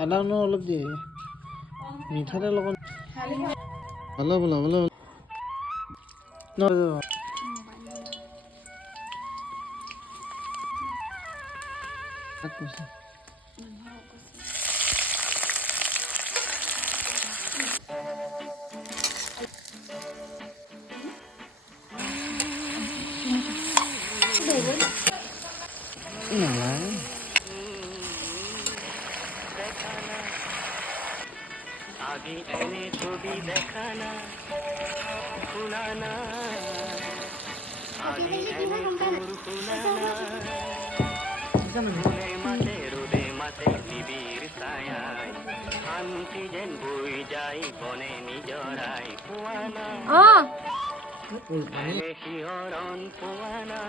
আদা নহৰু অলপ দিয়ে মিঠাতেল লগত অলপ অলপ অলপ आगे एने छवि देखाना खुलाना आगे एने सुर खुलाना রোদে মাঠে নিবিড় ছায়ায় শান্তি যেন বই যায় বনে নিজরাই পোয়ানা শিহরণ পোয়ানা